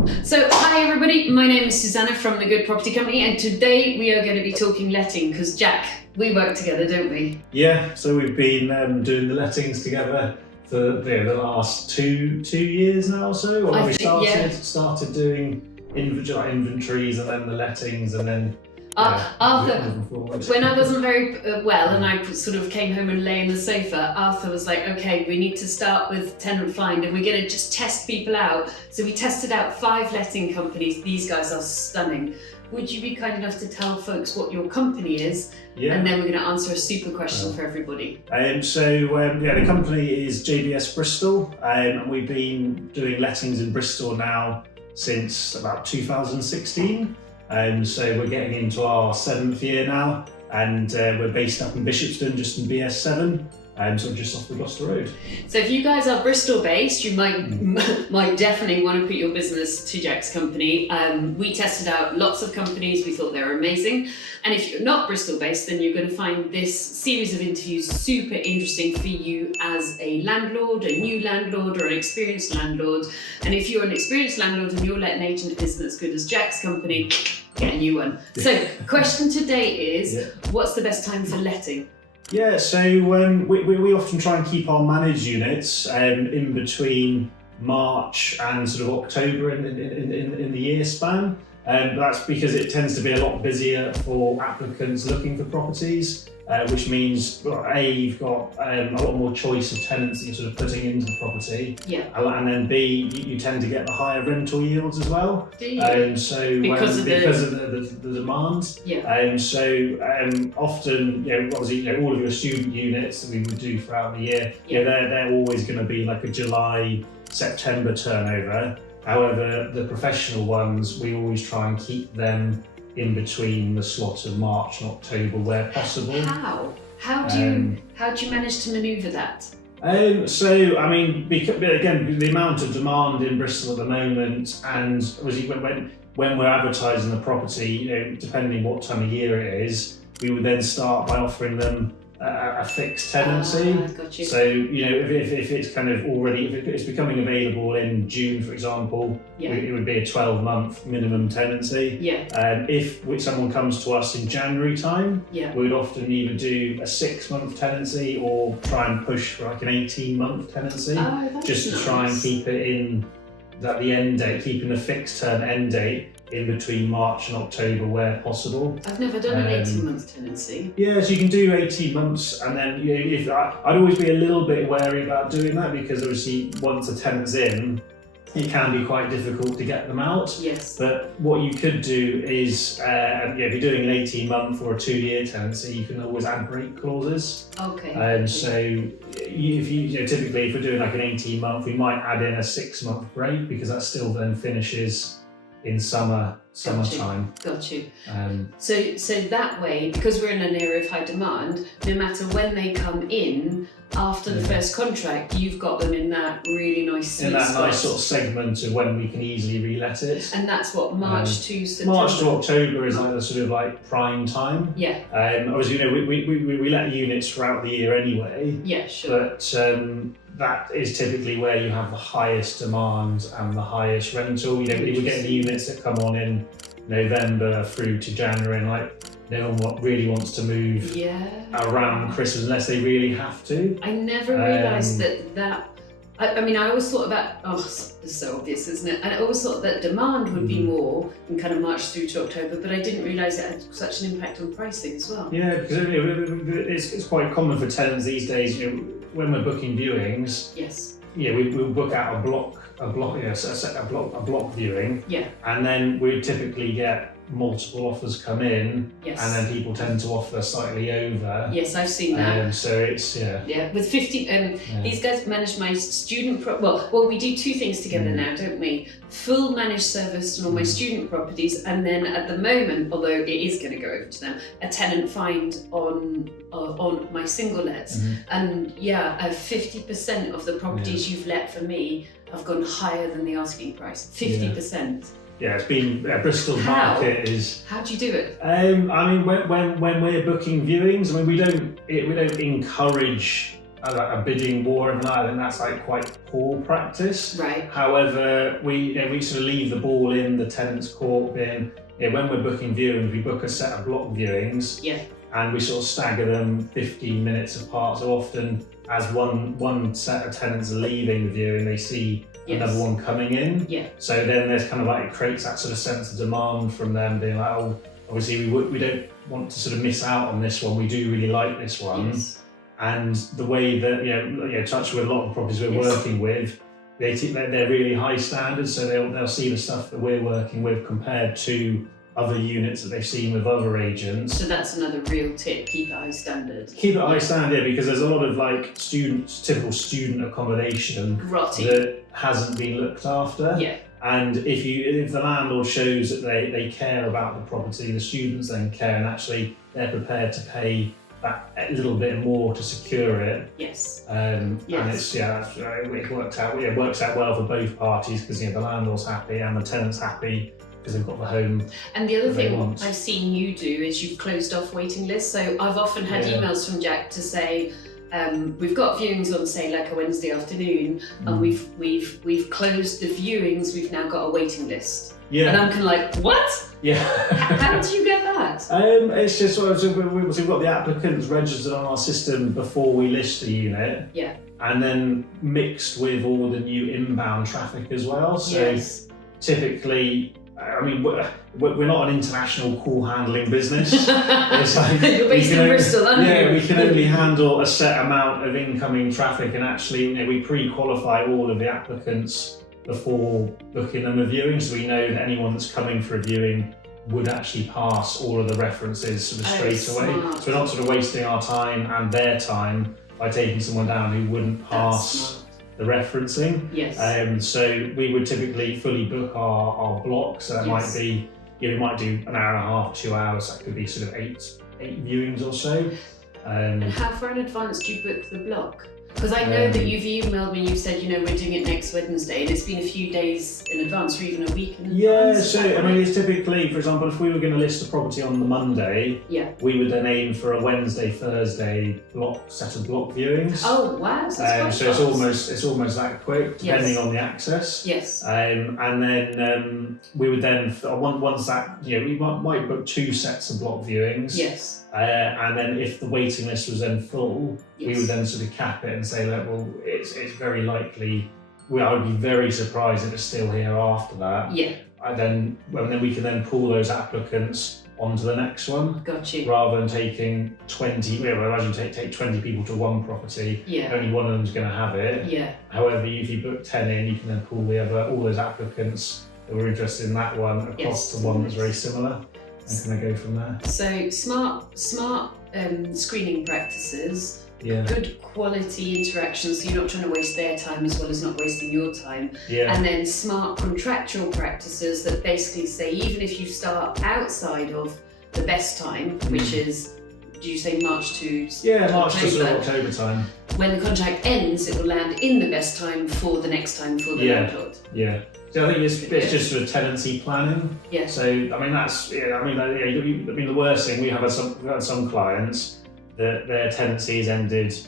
So, hi everybody, my name is Susanna from The Good Property Company, and today we are going to be talking letting because Jack, we work together, don't we? Yeah, so we've been doing the lettings together for the last two years now or so. Or we started doing inventories and then the lettings and then Arthur, when I wasn't very well and I sort of came home and lay in the sofa, Arthur was like, okay, we need to start with tenant find and we're going to just test people out. So we tested out 5 letting companies. These guys are stunning. Would you be kind enough to tell folks what your company is? Yeah. And then we're going to answer a super question for everybody. The company is JBS Bristol, and we've been doing lettings in Bristol now since about 2016. So we're getting into our 7th year now, and we're based up in Bishopston, just in BS7, so just off the Gloucester Road. So if you guys are Bristol based, you might definitely want to put your business to Jack's company. We tested out lots of companies, we thought they were amazing. And if you're not Bristol based, then you're going to find this series of interviews super interesting for you as a landlord, a new landlord, or an experienced landlord. And if you're an experienced landlord and your letting agent isn't as good as Jack's company, get a new one. So question today is, what's the best time for letting? Yeah, so we often try and keep our managed units in between March and sort of October in the year span. That's because it tends to be a lot busier for applicants looking for properties, which means A, you've got a lot more choice of tenants that you're sort of putting into the property, and then B, you tend to get the higher rental yields as well. Do you? Because of the demand. Often, obviously, all of your student units that we would do throughout the year, they're always going to be like a July, September turnover. However, the professional ones, we always try and keep them in between the slot of March and October where possible. How do you manage to manoeuvre that? Because again, the amount of demand in Bristol at the moment, and obviously when we're advertising the property, depending what time of year it is, we would then start by offering them a fixed tenancy. Got you. So if it's kind of already, if it's becoming available in June, for example, it would be a 12-month minimum tenancy. If someone comes to us in January time, we'd often either do a 6-month tenancy or try and push for like an 18-month tenancy, just to try and keep it in the end date, keeping the fixed term end date in between March and October where possible. I've never done an 18-month tenancy. Yeah, so you can do 18 months, and then I'd always be a little bit wary about doing that because obviously once a tenant's in, it can be quite difficult to get them out. Yes. But what you could do is, if you're doing an 18-month or a 2-year tenancy, you can always add break clauses. Okay. Typically if we're doing like an 18-month, we might add in a 6-month break because that still then finishes in summertime. Got you. So that way, because we're in an area of high demand, no matter when they come in, after the first contract, you've got them in that really nice sweet spot. Nice sort of segment of when we can easily re-let it. And that's what, March to September? March to October is like the sort of like prime time. Yeah. Obviously, we let units throughout the year anyway. Yeah, sure. But that is typically where you have the highest demand and the highest rental. We get the units that come on in November through to January, and like no one really wants to move around Christmas unless they really have to. I never realised that. I always thought about, it's so obvious, isn't it? And I always thought that demand would be more in kind of March through to October, but I didn't realise it had such an impact on pricing as well. Yeah, because it's quite common for tenants these days, when we're booking viewings. Yes. We'll book out a block viewing. Yeah. And then we typically get multiple offers come in, and then people tend to offer slightly over. Yes, I've seen that. So it's with 50. These guys manage my student. Well, we do 2 things together now, don't we? Full managed service on all my student properties, and then at the moment, although it is going to go over to them, a tenant find on my single lets, and 50% of the properties you've let for me have gone higher than the asking price. 50%. Yeah, it's been Bristol's market is. How do you do it? When we're booking viewings, we don't encourage a bidding war, and I think that's like quite poor practice. Right. However, we sort of leave the ball in the tenant's court, being when we're booking viewings, we book a set of block viewings. Yeah. And we sort of stagger them 15 minutes apart. So often, as one set of tenants are leaving the viewing, they see another one coming in. Yeah. So then there's kind of like, it creates that sort of sense of demand from them, being like, oh, obviously we don't want to sort of miss out on this one. We do really like this one. Yes. And the way that touch with a lot of the properties we're working with, they're really high standards. So they'll see the stuff that we're working with compared to other units that they've seen with other agents. So that's another real tip, keep it high standard. Keep it high standard, because there's a lot of like typical student accommodation that hasn't been looked after. Yeah. And if the landlord shows that they care about the property, the students then care, and actually they're prepared to pay that a little bit more to secure it. Yes. And it works out well for both parties, because the landlord's happy and the tenant's happy, because they've got the home. And the other thing I've seen you do is you've closed off waiting lists. So I've often had emails from Jack to say, we've got viewings on, say, like a Wednesday afternoon, and we've closed the viewings. We've now got a waiting list. Yeah. And I'm kind of like, what? Yeah. How did you get that? It's just we've got the applicants registered on our system before we list the unit. Yeah. And then mixed with all the new inbound traffic as well. So typically, I mean, we're not an international call handling business. It's like you're based in Bristol, aren't you? Yeah, we can only handle a set amount of incoming traffic, and actually, we pre-qualify all of the applicants before booking them a viewing, so we know that anyone that's coming for a viewing would actually pass all of the references sort of straight away. Smart. So we're not sort of wasting our time and their time by taking someone down who wouldn't pass the referencing. Yes. So we would typically fully book our blocks. So that might be, we might do an hour and a half, 2 hours. That could be sort of eight viewings or so. And how far in advance do you book the block? Because I know that you've emailed me, you've said, we're doing it next Wednesday, and it's been a few days in advance, or even a week in advance. Yeah, so I mean, it's typically, for example, if we were going to list a property on the Monday, we would then aim for a Wednesday, Thursday set of block viewings. Oh wow! So it's almost that quick, depending on the access. Yes. And then we would then once that we might book 2 sets of block viewings. Yes. And then if the waiting list was then full, we would then sort of cap it and say, look, well, it's very likely. I would be very surprised if it's still here after that. Yeah. And then we can then pull those applicants onto the next one. Got you. Rather than taking 20. Imagine take 20 people to one property. Yeah. Only one of them's going to have it. Yeah. However, if you book 10 in, you can then pull all those applicants that were interested in that one across to one that's very similar. And kind of go from there. So smart screening practices, good quality interaction, so you're not trying to waste their time as well as not wasting your time. Yeah. And then smart contractual practices that basically say, even if you start outside of the best time, which is, do you say March to March to sort of October time. When the contract ends, it will land in the best time for the next time for the landlord. Yeah. So I think it's just sort of tenancy planning. Yeah. So I mean the worst thing, we have had some clients that their tenancies ended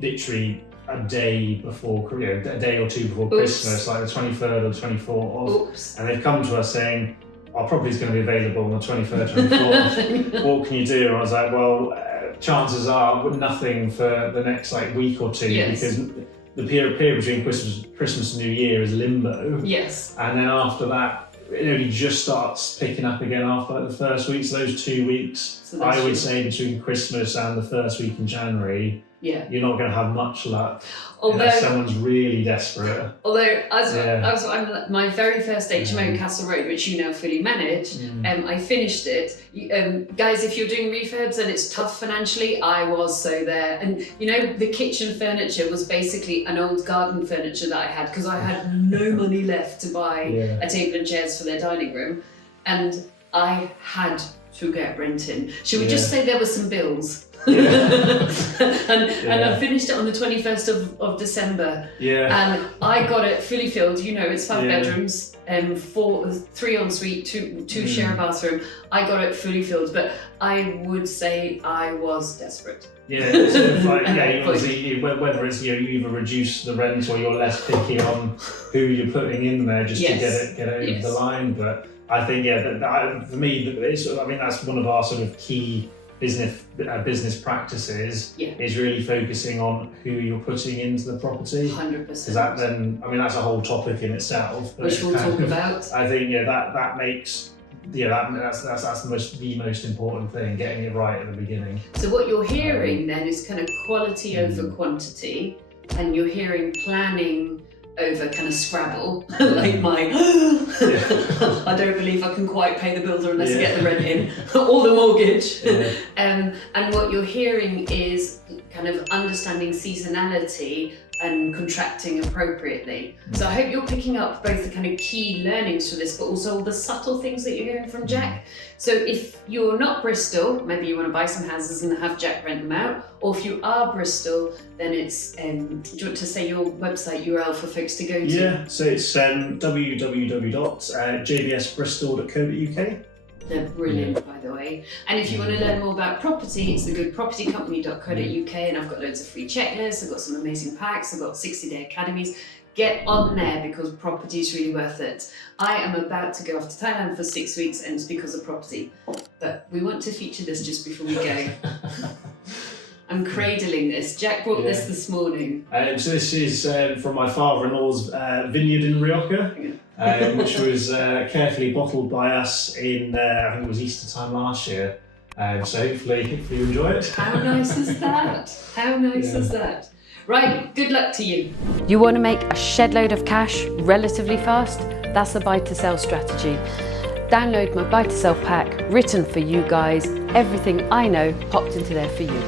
literally a day before, a day or two before Christmas, like the 23rd or 24th, and they've come to us saying, our property's going to be available on the 23rd, 24th. What can you do? And I was like, well, chances are nothing for the next week or two, because the period between Christmas and New Year is limbo. Yes. And then after that, it only just starts picking up again after the first week. So those 2 weeks, I would say between Christmas and the first week in January, you're not going to have much luck unless someone's really desperate. Although, my very first HMO, Castle Road, which you now fully manage, I finished it. Guys, if you're doing refurbs and it's tough financially, I was so there. And the kitchen furniture was basically an old garden furniture that I had, because I had no money left to buy a table and chairs for their dining room. And I had to get rent in. Should we just say there were some bills? Yeah. and I finished it on the 21st of December. Yeah. And I got it fully filled. You know, it's 5 bedrooms, 3 ensuite, two share a bathroom. I got it fully filled, but I would say I was desperate. Yeah, it's like, obviously, whether it's you either reduce the rent or you're less picky on who you're putting in there just to get it over the line. But I think for me, that's one of our sort of key business practices is really focusing on who you're putting into the proproperty. 100%. Because that's a whole topic in itself. Which we'll talk about. I think that makes that's the most important thing, getting it right at the beginning. So what you're hearing then is kind of quality over quantity, and you're hearing planning over kind of Scrabble, like my I don't believe I can quite pay the builder unless I get the rent in or the mortgage. And what you're hearing is kind of understanding seasonality and contracting appropriately. So I hope you're picking up both the kind of key learnings from this, but also all the subtle things that you're hearing from Jack. So if you're not Bristol, maybe you want to buy some houses and have Jack rent them out, or if you are Bristol, then it's, do you want to say your website URL for folks to go to? Yeah, so it's www.jbsbristol.co.uk. They're brilliant, by the way. And if you want to learn more about property, it's thegoodpropertycompany.co.uk, and I've got loads of free checklists, I've got some amazing packs, I've got 60-day academies. Get on there because property is really worth it. I am about to go off to Thailand for 6 weeks, and it's because of property. But we want to feature this just before we go. I'm cradling this. Jack brought this morning. So this is from my father-in-law's vineyard in Rioja, which was carefully bottled by us in, I think it was Easter time last year. So hopefully you enjoy it. How nice is that? How nice is that? Right, good luck to you. You want to make a shed load of cash relatively fast? That's a buy to sell strategy. Download my buy to sell pack, written for you guys. Everything I know popped into there for you.